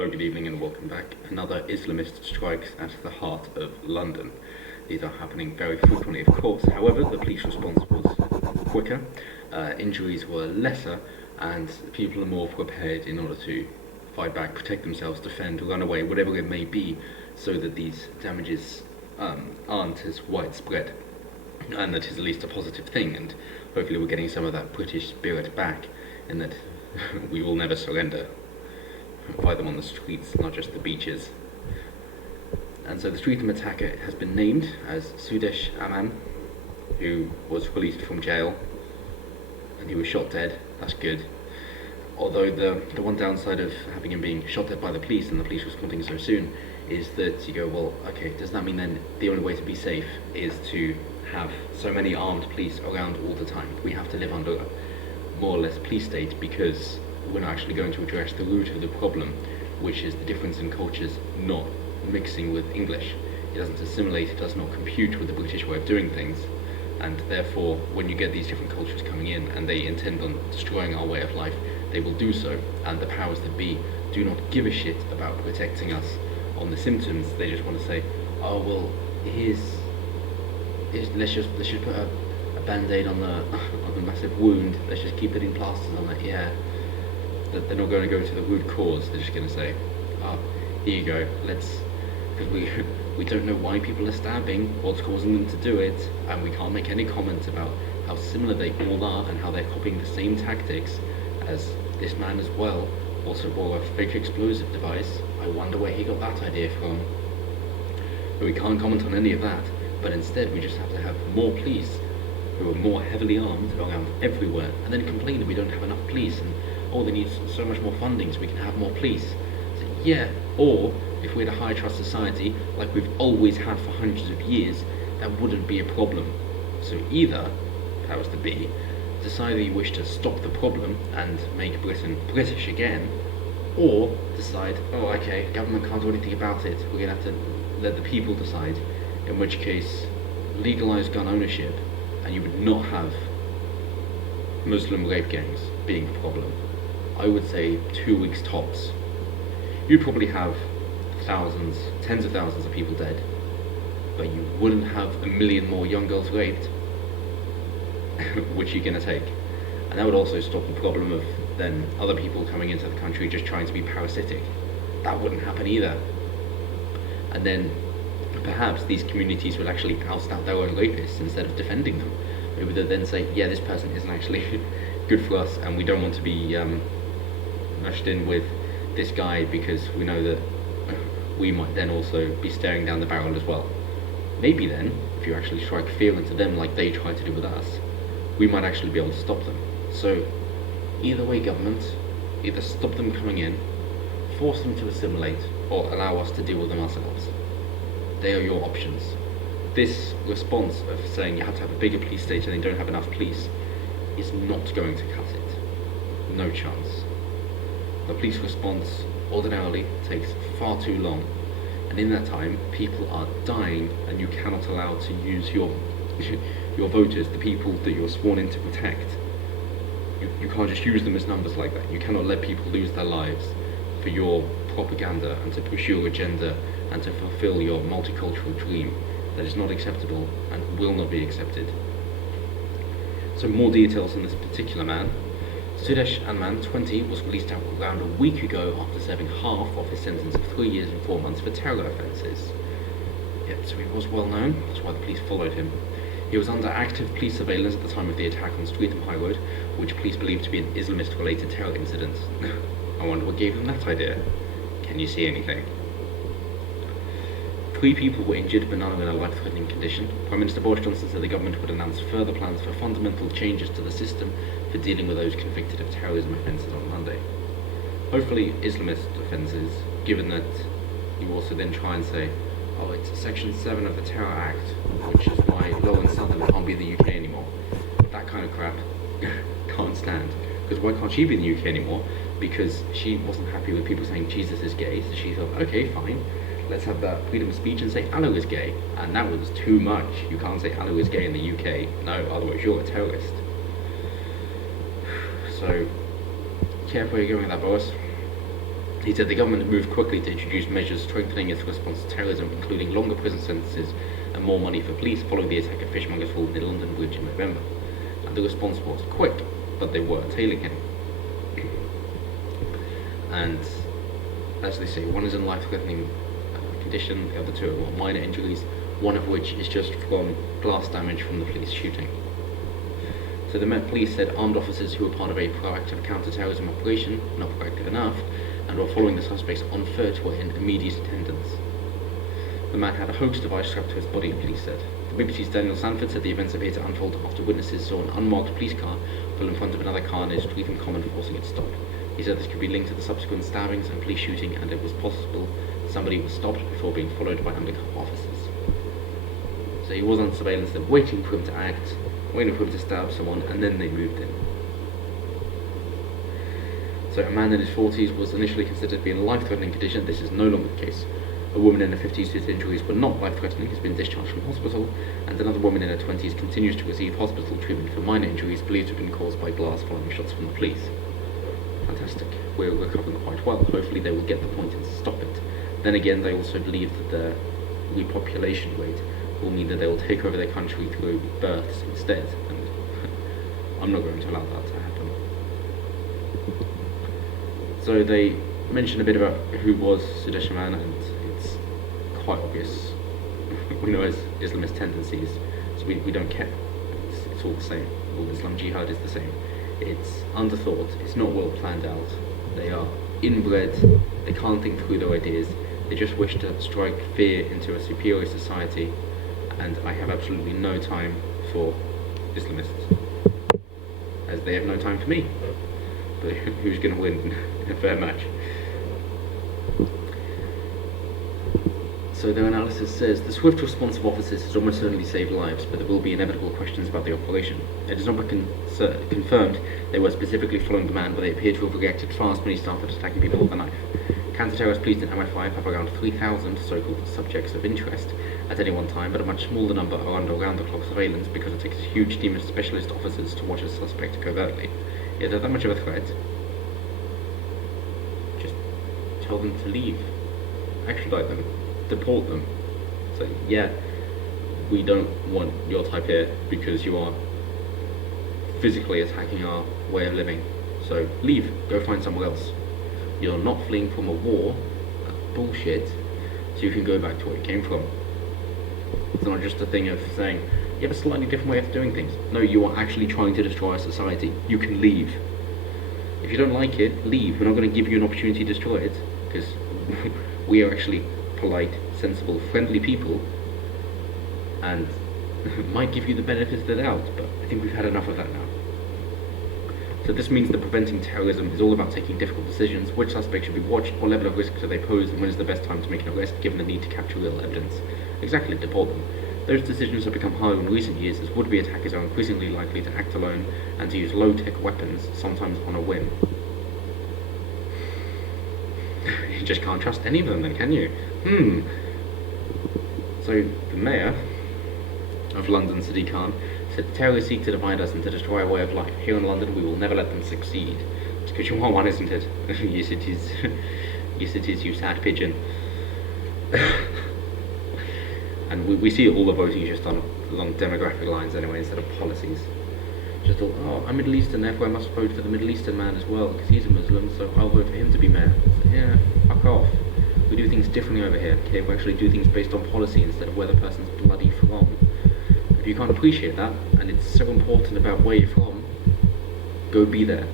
Hello, good evening and welcome back. Another Islamist strikes at the heart of London. These are happening very frequently, of course. However, the police response was quicker, injuries were lesser, and people are more prepared in order to fight back, protect themselves, defend, run away, whatever it may be, so that these damages aren't as widespread. And that is at least a positive thing, and hopefully we're getting some of that British spirit back, in that we will never surrender. Fight them on the streets, not just the beaches. And so the street attacker has been named as Sudesh Aman, who was released from jail, and he was shot dead. That's good. Although the one downside of having him being shot dead by the police and the police responding so soon is that you go, well, okay, does that mean then the only way to be safe is to have so many armed police around all the time? We have to live under a more or less police state because we're not actually going to address the root of the problem, which is the difference in cultures not mixing with English. It doesn't assimilate, it does not compute with the British way of doing things, and therefore when you get these different cultures coming in and they intend on destroying our way of life, they will do so, and the powers that be do not give a shit about protecting us on the symptoms. They just want to say, oh well, let's just put a band-aid on the massive wound, let's just keep putting plasters on it. Yeah, that they're not going to go to the root cause. They're just going to say, oh, here you go, because we don't know why people are stabbing, what's causing them to do it, and we can't make any comment about how similar they all are and how they're copying the same tactics as this man as well. Also bought a fake explosive device. I wonder where he got that idea from. But we can't comment on any of that, but instead we just have to have more police who are more heavily armed around everywhere, and then complain that we don't have enough police and oh, they need so much more funding so we can have more police. So, yeah, or if we had a high trust society like we've always had for hundreds of years, that wouldn't be a problem. So either, powers that be, decide that you wish to stop the problem and make Britain British again, or decide, oh okay, government can't do anything about it, we're going to have to let the people decide, in which case legalise gun ownership and you would not have Muslim rape gangs being a problem. I would say 2 weeks tops. You'd probably have thousands, tens of thousands of people dead, but you wouldn't have a million more young girls raped, which you're going to take. And that would also stop the problem of then other people coming into the country just trying to be parasitic. That wouldn't happen either. And then perhaps these communities would actually oust out their own rapists instead of defending them. Maybe they'd then say, yeah, this person isn't actually good for us and we don't want to be meshed in with this guy because we know that we might then also be staring down the barrel as well. Maybe then, if you actually strike fear into them like they try to do with us, we might actually be able to stop them. So either way, government, either stop them coming in, force them to assimilate, or allow us to deal with them ourselves. They are your options. This response of saying you have to have a bigger police state and they don't have enough police is not going to cut it. No chance. The police response ordinarily takes far too long, and in that time people are dying and you cannot allow to use your voters, the people that you're sworn in to protect. You can't just use them as numbers like that. You cannot let people lose their lives for your propaganda and to push your agenda and to fulfill your multicultural dream. That is not acceptable and will not be accepted. So more details on this particular man. Sudesh Aman, 20, was released out around a week ago after serving half of his sentence of 3 years and 4 months for terror offences. Yep, so he was well known, that's why the police followed him. He was under active police surveillance at the time of the attack on Streatham High Road, which police believe to be an Islamist-related terror incident. I wonder what gave them that idea. Can you see anything? 3 people were injured, but none are in a life-threatening condition. Prime Minister Boris Johnson said the government would announce further plans for fundamental changes to the system for dealing with those convicted of terrorism offences on Monday. Hopefully Islamist offences, given that you also then try and say, oh, it's Section 7 of the Terror Act, which is why Lauren Southern can't be in the UK anymore. That kind of crap can't stand. Because why can't she be in the UK anymore? Because she wasn't happy with people saying Jesus is gay, so she thought, okay, fine, let's have that freedom of speech and say Allah is gay. And that was too much. You can't say Allah is gay in the UK. No, otherwise you're a terrorist. So, careful where you're going with that, Boris. He said the government moved quickly to introduce measures strengthening its response to terrorism, including longer prison sentences and more money for police following the attack at Fishmongers Fall near London Bridge in November. And the response was quick, but they were tailing him. And as they say, one is in life-threatening condition, the other two are minor injuries, one of which is just from glass damage from the police shooting. So the Met Police said armed officers who were part of a proactive counter-terrorism operation, not proactive enough, and were following the suspects on foot were in immediate attendance. The man had a hoax device strapped to his body, police said. The BBC's Daniel Sanford said the events appeared to unfold after witnesses saw an unmarked police car pull in front of another car near Streatham Common, forcing it to stop. He said this could be linked to the subsequent stabbings and police shooting, and it was possible somebody was stopped before being followed by undercover officers. So he was on surveillance, then waiting for him to act, waiting for him to stab someone, and then they moved in. So a man in his 40s was initially considered to be in a life-threatening condition. This is no longer the case. A woman in her 50s whose injuries were not life-threatening has been discharged from hospital, and another woman in her 20s continues to receive hospital treatment for minor injuries believed to have been caused by glass following shots from the police. Fantastic. We're recovering quite well. Hopefully they will get the point and stop it. Then again, they also believe that the repopulation rate will mean that they will take over their country through births instead, and I'm not going to allow that to happen. So they mentioned a bit about who was Sudesh-man, and it's quite obvious. We know his Islamist tendencies, so we don't care. It's all the same. All Islam Jihad is the same. It's underthought, it's not well planned out. They are inbred, they can't think through their ideas, they just wish to strike fear into a superior society, and I have absolutely no time for Islamists, as they have no time for me. But who's going to win in a fair match? So their analysis says the swift response of officers has almost certainly saved lives, but there will be inevitable questions about the operation. It has not been confirmed they were specifically following the man, but they appear to have reacted fast when he started attacking people with a knife. Counter-terrorist police in MI5 have around 3,000 so-called subjects of interest at any one time, but a much smaller number are under round-the-clock surveillance because it takes a huge team of specialist officers to watch a suspect covertly. If they're that much of a threat, just tell them to leave. Extradite them. Deport them. Say, yeah, we don't want your type here because you are physically attacking our way of living. So leave, go find somewhere else. You're not fleeing from a war, that's bullshit, so you can go back to where you came from. It's not just a thing of saying, you have a slightly different way of doing things. No, you are actually trying to destroy our society. You can leave. If you don't like it, leave. We're not going to give you an opportunity to destroy it, because we are actually polite, sensible, friendly people, and might give you the benefit of the doubt, but I think we've had enough of that now. So this means that preventing terrorism is all about taking difficult decisions, which suspects should be watched, what level of risk do they pose, and when is the best time to make an arrest given the need to capture real evidence. Exactly, deport them. Those decisions have become harder in recent years as would-be attackers are increasingly likely to act alone and to use low-tech weapons, sometimes on a whim. You just can't trust any of them then, can you? So the mayor of London, Sadiq Khan, said terrorists seek to divide us and to destroy our way of life. Here in London we will never let them succeed. It's because you are one, isn't it? Yes it is. Yes it is, you sad pigeon. And we see all the voting just along demographic lines anyway, instead of policies. Just thought, oh, I'm Middle Eastern, therefore I must vote for the Middle Eastern man as well, because he's a Muslim, so I'll vote for him to be mayor. So, yeah, fuck off. We do things differently over here, okay? We actually do things based on policy instead of where the person's bloody from. If you can't appreciate that, and it's so important about where you're from, go be there.